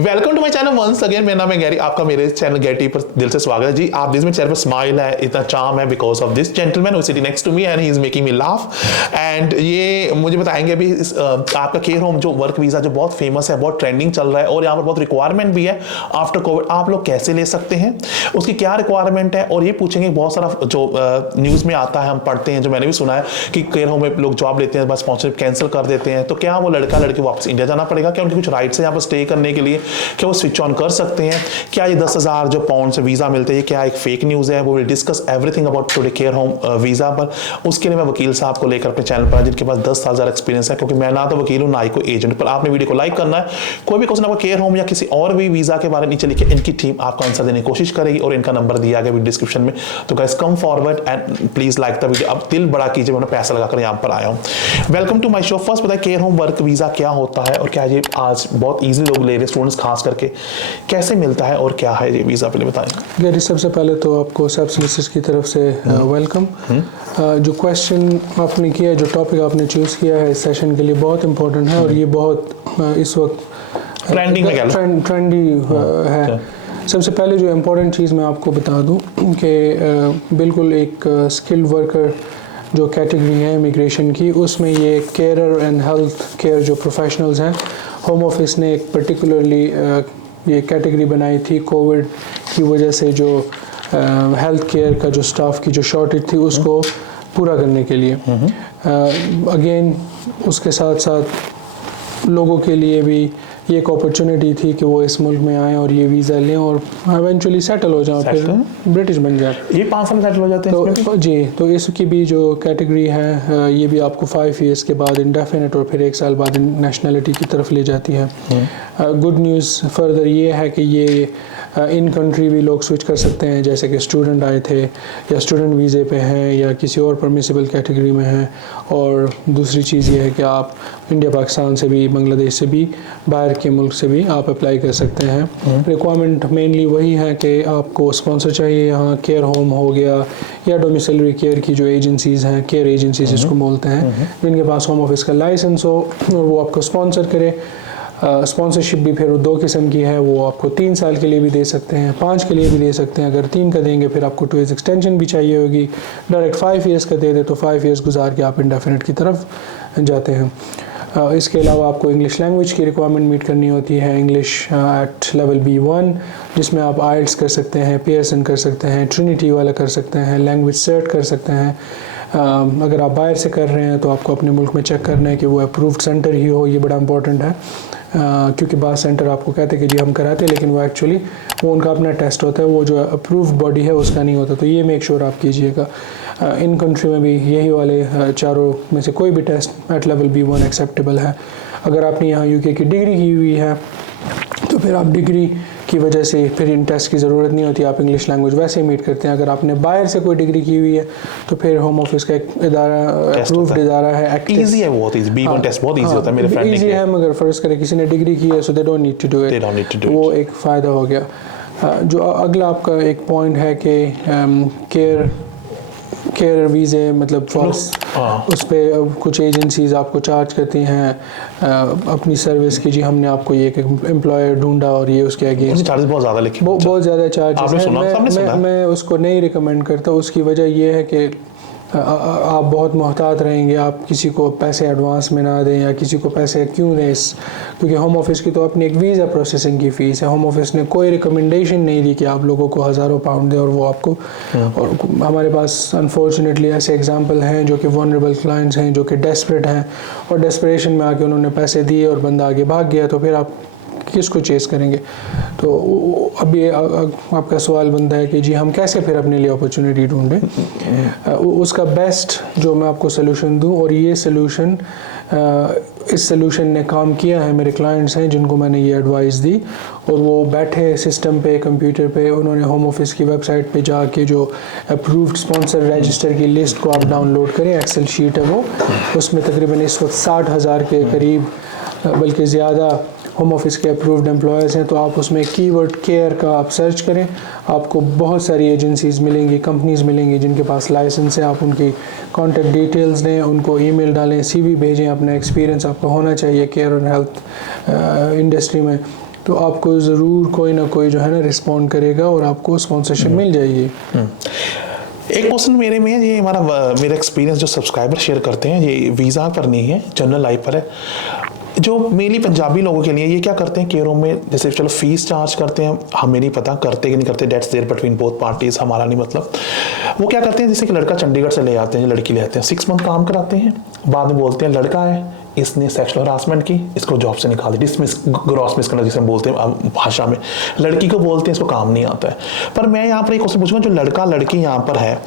Welcome to my channel once again. मेरा नाम है गैरी, आपका मेरे चैनल गैटी पर दिल से स्वागत है जी। आप दिस में चेहरे पर स्माइल है, इतना चार्म है because of this gentleman who sitting next to me and he is making me laugh. And ये मुझे बताएंगे अभी आपका केयर होम जो वर्क वीज़ा जो बहुत फेमस है, बहुत ट्रेंडिंग चल रहा है और यहाँ पर बहुत रिक्वायरमेंट भी है आफ्टर कोविड, आप लोग कैसे ले सकते हैं, उसकी क्या रिक्वायरमेंट है, और ये पूछेंगे बहुत सारा जो न्यूज़ में आता है, हम पढ़ते हैं, जो मैंने भी सुना है कि केयर होम में लोग जॉब लेते हैं, बस स्पॉन्सरशिप कैंसिल कर देते हैं, तो क्या वो लड़का लड़की वापस इंडिया जाना पड़ेगा, क्या उनके कुछ राइट्स है यहाँ पर स्टे करने के लिए, क्या वो स्विच ऑन कर सकते हैं, क्या ये 10,000 जो पाउंड से वीज़ा मिलते हैं क्या एक फेक न्यूज़ है। वो will discuss everything about today care home visa पर। उसके लिए मैं वकील साहब को लेकर अपने चैनल पर, जिनके पास 10 साल ज़्यादा एक्सपीरियंस है, क्योंकि मैं ना तो वकील हूँ ना ही कोई एजेंट। पर आपने वीडियो को लाइक करना है, कोई भी क्वेश्चन आपको केयर होम या किसी और भी वीज़ा के बारे में नीचे लिखे, इनकी टीम आपको आंसर देने की कोशिश करेगी और इनका नंबर दिया गया डिस्क्रिप्शन में। तो guys come forward and please like the video. अब दिल बड़ा कीजिए, मैंने पैसा लगाकर यहाँ पर आया हूँ। Welcome to my show. First बताइए केयर होम वर्क वीज़ा क्या होता है और क्या ये आज बहुत ईजिली लोग ले रहे, स्टूडेंट्स खास करके, कैसे मिलता है और क्या है ये वीज़ा, पहले बताएं। गैरी, सबसे पहले तो आपको सब सोलिसिटर्स की तरफ से वेलकम। जो क्वेश्चन आपने किया, जो टॉपिक आपने चूज़ किया है इस सेशन के लिए बहुत इंपॉर्टेंट है और ये बहुत इस वक्त ट्रेंडिंग में ट्रेंडी है। सबसे पहले जो इम्पोर्टेंट चीज़ मैं आपको बता दूं कि बिल्कुल एक स्किल्ड वर्कर जो कैटेगरी है इमिग्रेशन की, उसमें ये केयरर एंड हेल्थ केयर जो प्रोफेशनल्स हैं, होम ऑफिस ने एक पर्टिकुलरली ये कैटेगरी बनाई थी कोविड की वजह से, जो हेल्थ केयर का जो स्टाफ की जो शॉर्टेज थी उसको पूरा करने के लिए। अगेन उसके साथ साथ लोगों के लिए भी ये एक अपॉर्चुनिटी थी कि वो इस मुल्क में आएँ और ये वीज़ा लें और एवेंचुअली सेटल हो जाएं, फिर ब्रिटिश बन जाए। ये 5 साल सेटल हो जाते हैं तो जी, तो इसकी भी जो कैटेगरी है ये भी आपको 5 ईयर्स के बाद इंडेफिनिट और फिर 1 साल बाद नेशनलिटी की तरफ ले जाती है। गुड न्यूज़ फर्दर ये है कि ये इन कंट्री भी लोग स्विच कर सकते हैं, जैसे कि स्टूडेंट आए थे या स्टूडेंट वीज़े पे हैं या किसी और परमिसिबल कैटेगरी में हैं। और दूसरी चीज़ ये है कि आप इंडिया, पाकिस्तान से भी, बांग्लादेश से भी, बाहर के मुल्क से भी आप अप्लाई कर सकते हैं। रिक्वायरमेंट मेनली वही है कि आपको स्पॉन्सर चाहिए, यहाँ केयर होम हो गया या डोमिसिलरी केयर की जो एजेंसीज़ हैं, केयर एजेंसीज जिसको बोलते हैं, जिनके पास होम ऑफिस का लाइसेंस हो और वो आपको स्पॉन्सर करे। स्पॉन्सरशिप भी फिर 2 किस्म की है, वो आपको 3 साल के लिए भी दे सकते हैं, 5 के लिए भी दे सकते हैं। अगर 3 का देंगे फिर आपको 2 ईयर्स एक्सटेंशन भी चाहिए होगी। डायरेक्ट 5 ईयर्स का दे दे तो 5 ईयर्स गुजार के आप इंडेफिनिट की तरफ जाते हैं। इसके अलावा आपको इंग्लिश लैंग्वेज की रिक्वायरमेंट मीट करनी होती है, इंग्लिश एट लेवल B1, जिसमें आप आइल्स कर सकते हैं, पियर्सन कर सकते हैं, ट्रिनिटी वाला कर सकते हैं, लैंग्वेज सर्ट कर सकते हैं। अगर आप बाहर से कर रहे हैं तो आपको अपने मुल्क में चेक करना है कि वो अप्रूव्ड सेंटर ही हो, ये बड़ा इंपॉर्टेंट है। क्योंकि बाद सेंटर आपको कहते हैं कि जी हम कराते हैं, लेकिन वो एक्चुअली वो उनका अपना टेस्ट होता है, वो जो अप्रूव्ड बॉडी है उसका नहीं होता, तो ये मेक श्योर आप कीजिएगा। इन कंट्री में भी यही वाले चारों में से कोई भी test at level B1 acceptable है। अगर आपने यहाँ UK की डिग्री की हुई है तो फिर आप डिग्री की वजह से फिर इन टेस्ट की ज़रूरत नहीं होती, आप इंग्लिश लैंग्वेज वैसे ही मीट करते हैं। अगर आपने बाहर से कोई डिग्री की हुई है तो फिर होम ऑफिस का एक इदारा, अप्रूव्ड इदारा है, इजी है, बहुत इजी। B1 टेस्ट बहुत इजी होता है, मेरे फ्रेंड ने इजी है, मगर फर्ज करें किसी ने डिग्री की है so they don't need to do it, वो एक फ़ायदा हो गया। जो अगला आपका एक पॉइंट है कि केयर वीज़े मतलब उस पर कुछ एजेंसीज आपको चार्ज करती हैं अपनी सर्विस की, जी हमने आपको ये एक एम्प्लॉयर ढूंढा और ये उसके अगेंस्ट चार्जेस बहुत ज़्यादा लिखे, बहुत ज़्यादा चार्जेस हैं। मैं उसको नहीं रिकमेंड करता। उसकी वजह ये है कि आप बहुत मोहतात रहेंगे, आप किसी को पैसे एडवांस में ना दें या किसी को पैसे क्यों दें, क्योंकि होम ऑफिस की तो अपनी एक वीज़ा प्रोसेसिंग की फ़ीस है। होम ऑफिस ने कोई रिकमेंडेशन नहीं दी कि आप लोगों को हज़ारों पाउंड दें और वो आपको, और हमारे पास अनफॉर्चुनेटली ऐसे एग्जांपल हैं जो कि वनरेबल क्लाइंट्स हैं जो कि डेस्परेट हैं और डेस्परेशन में आके उन्होंने पैसे दिए और बंदा आगे भाग गया, तो फिर आप किसको चेस करेंगे। तो अभी आपका सवाल बनता है कि जी हम कैसे फिर अपने लिए अपॉर्चुनिटी ढूंढें। उसका बेस्ट जो मैं आपको सोल्यूशन दूं, और ये सोल्यूशन इस सोल्यूशन ने काम किया है, मेरे क्लाइंट्स हैं जिनको मैंने ये एडवाइस दी, और वो बैठे सिस्टम पे, कंप्यूटर पे, उन्होंने होम ऑफिस की वेबसाइट पे जाके जो अप्रूव्ड स्पॉन्सर रजिस्टर की लिस्ट को आप डाउनलोड करें, एक्सेल शीट है वो, उसमें तकरीबन इस वक्त 60,000 के करीब बल्कि ज़्यादा होम ऑफिस के अप्रूव्ड एम्प्लॉयज़ हैं। तो आप उसमें कीवर्ड केयर का आप सर्च करें, आपको बहुत सारी एजेंसीज़ मिलेंगी, कंपनीज़ मिलेंगी जिनके पास लाइसेंस है। आप उनकी कॉन्टैक्ट डिटेल्स दें, उनको ईमेल डालें, CV भेजें, अपना एक्सपीरियंस आपका होना चाहिए केयर और हेल्थ इंडस्ट्री में, तो आपको ज़रूर कोई ना कोई जो है ना रिस्पॉन्ड करेगा और आपको स्पॉन्सरशिप मिल जाएगी। एक क्वेश्चन मेरे में है, ये मेरा एक्सपीरियंस जो सब्सक्राइबर शेयर करते हैं, ये वीज़ा पर नहीं है, जनरल लाइफ पर है, जो मेनली पंजाबी लोगों के लिए। ये क्या करते हैं केयर होम में, जैसे चलो फीस चार्ज करते हैं, हमें नहीं पता करते कि नहीं करते, that's there between both parties, हमारा नहीं मतलब। वो क्या करते हैं, जैसे कि लड़का चंडीगढ़ से ले आते हैं, लड़की ले आते हैं, 6 मंथ काम कराते हैं, बाद में बोलते हैं लड़का है, इसने सेक्सुअल हरासमेंट की, इसको जॉब से निकाल दिया, डिसमिस, ग्रॉस मिस करना जिसे हम बोलते हैं भाषा में। लड़की को बोलते हैं इसको काम नहीं आता है। पर मैं यहाँ पर एक क्वेश्चन पूछूंगा, जो लड़का लड़की यहाँ पर है,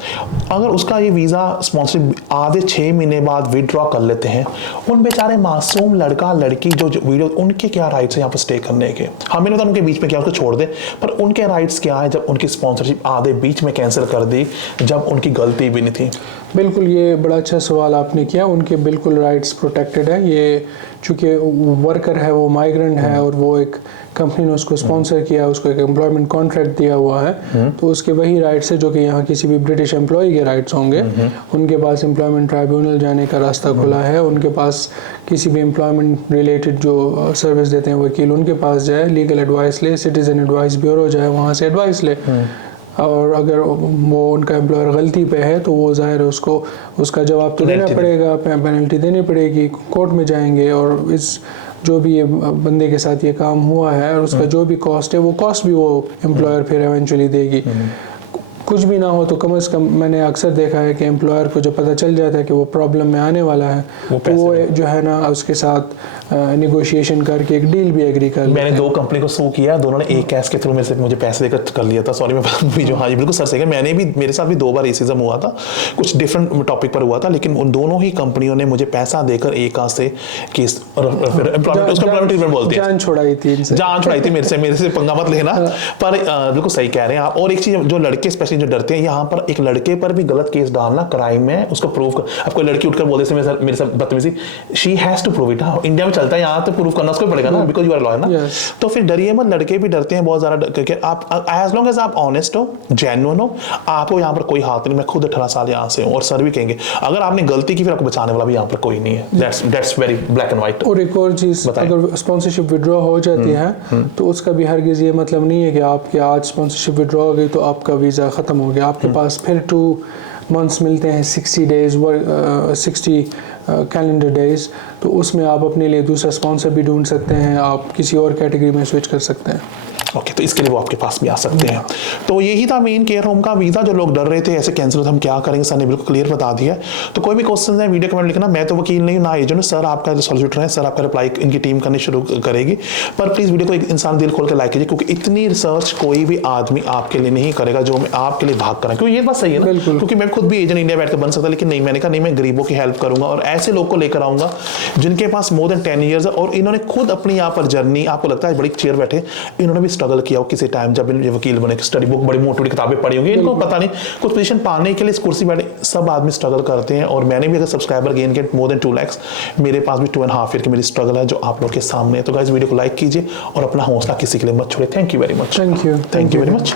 अगर उसका ये वीज़ा स्पॉन्सरशिप आधे 6 महीने बाद विदड्रॉ कर लेते हैं, उन बेचारे मासूम लड़का लड़की जो वीडियो, उनके क्या राइट्स है यहाँ पर स्टे करने के? हमें नहीं पता उनके बीच में क्या, उसको छोड़ दे, पर उनके राइट्स क्या है जब उनकी स्पॉन्सरशिप आधे बीच में कैंसिल कर दी, जब उनकी गलती भी नहीं थी? बिल्कुल, ये बड़ा अच्छा सवाल आपने किया। उनके बिल्कुल राइट्स प्रोटेक्टेड है। ये चूँकि वर्कर है, वो माइग्रेंट है, और वो एक कंपनी ने उसको स्पॉन्सर किया, उसको एक एम्प्लॉयमेंट कॉन्ट्रैक्ट दिया हुआ है, तो उसके वही राइट्स है जो कि यहाँ किसी भी ब्रिटिश एम्प्लॉय के राइट्स होंगे। उनके पास एम्प्लॉयमेंट ट्राइब्यूनल जाने का रास्ता खुला है, उनके पास किसी भी एम्प्लॉयमेंट रिलेटेड जो सर्विस देते हैं वकील, उनके पास जाए, लीगल एडवाइस ले, सिटीजन एडवाइस ब्यूरो जाए, वहाँ से एडवाइस ले। और अगर वो उनका एम्प्लॉयर गलती पे है तो वो ज़ाहिर है उसको उसका जवाब तो देना पड़ेगा, पेनल्टी देनी पड़ेगी, कोर्ट में जाएंगे, और इस जो भी ये बंदे के साथ ये काम हुआ है और उसका जो भी कॉस्ट है, वो कॉस्ट भी वो एम्प्लॉयर फिर एवेंचुअली देगी। कुछ भी ना हो तो कम से कम मैंने अक्सर देखा है कि एम्प्लॉयर को जब पता चल जाता है कि वो प्रॉब्लम में आने वाला है, तो वो जो है ना उसके साथ नेगोशिएशन करके एक डील भी एग्री कर लेते हैं। मैंने 2 कंपनी को सू किया, दोनों ने एक कैश के थ्रू मेरे से मुझे पैसे देकर कर लिया था। सॉरी मैं जो, हाँ जी बिल्कुल सर सही, मैंने भी, मेरे साथ भी 2 बार रेसिज्म हुआ था, कुछ डिफरेंट टॉपिक पर हुआ था, लेकिन उन दोनों ही कंपनियों ने मुझे पैसा देकर एक हाथ से केस एम्प्लॉयमेंट बोलते हैं, जान छुड़ाई थी मेरे से पंगा मत लेना। पर बिल्कुल सही कह रहे हैं आप। और एक चीज, जो लड़के स्पेशली जो डरते हैं, यहाँ पर एक लड़के पर भी गलत केस डालना क्राइम है, उसको प्रूव कर। अब कोई लड़की उठकर बोल दे मेरे साथ बदतमीजी, she has to prove it. India में चलता है, यहाँ तो प्रूव करना उसको पड़ेगा ना, बिकॉज यू आर लॉयर ना। तो फिर डरिए मत, लड़के भी डरते हैं बहुत ज्यादा, क्योंकि आप एज लॉन्ग एज आप ऑनेस्ट हो, जेन्युइन हो, आपको यहाँ पर कोई हाथ नहीं। मैं खुद 18 साल यहाँ से हूँ, और सर भी कहेंगे अगर आपने गलती की फिर आपको बचाने वाला भी यहाँ पर कोई नहीं है। That's very black and white. और एक और चीज, अगर स्पॉन्सरशिप विड्रॉ हो जाती है तो उसका भी हरगिज ये मतलब नहीं है कि आपके आज स्पॉन्सरशिप विड्रॉ हो गई तो आपका वीज़ा ख़त्म हो गया। आपके पास फिर 2 मंथ्स मिलते हैं, 60 डेज, 60 कैलेंडर डेज, तो उसमें आप अपने लिए दूसरा स्पॉन्सर भी ढूंढ सकते हैं, आप किसी और कैटेगरी में स्विच कर सकते हैं। ओके, तो इसके लिए वो आपके पास भी आ सकते हैं। तो यही था मेन केयर होम का वीज़ा, जो लोग डर रहे थे ऐसे कैंसिल हो, हम क्या करेंगे, सर ने बिल्कुल क्लियर बता दिया। तो कोई भी क्वेश्चन है वीडियो कमेंट लिखना, मैं तो वकील नहीं हूँ ना एजेंट हूँ, सर आपका सॉलिसिटर है, सर आपका रिप्लाई इनकी टीम करनी शुरू करेगी। पर प्लीज़ वीडियो को एक इंसान दिल खोल कर लाइक कीजिए, क्योंकि इतनी रिसर्च कोई भी आदमी आपके लिए नहीं करेगा जो मैं आपके लिए भाग करा, क्योंकि ये बात सही है ना, क्योंकि मैं खुद भी एजेंट इंडिया बैठ कर बन सकता, लेकिन नहीं, मैंने कहा नहीं, मैं गरीबों की हेल्प करूंगा और ऐसे लोग को लेकर आऊंगा जिनके पास मोर देन 10 ईयर्स है, और इन्होंने खुद अपनी यहाँ पर जर्नी, आपको लगता है बड़ी चेयर बैठे, इन्होंने भी स्ट्रगल किया हो किसी टाइम, जब ये वकील बने, स्टडी बुक बड़ी मोटी किताबें पढ़ी होंगी, इनको पता नहीं कुछ पोजीशन पाने के लिए इस कुर्सी बैठे, सब आदमी स्ट्रगल करते हैं। और मैंने भी अगर सब्सक्राइबर गेन किया मोर देन 2 लाख, मेरे पास भी 2.5 ईयर की मेरी स्ट्रगल है जो आप लोग के सामने है। तो गाइस वीडियो को लाइक कीजिए और अपना हौसला किसी के लिए मत छोड़िए। Thank you very much. Thank you very much.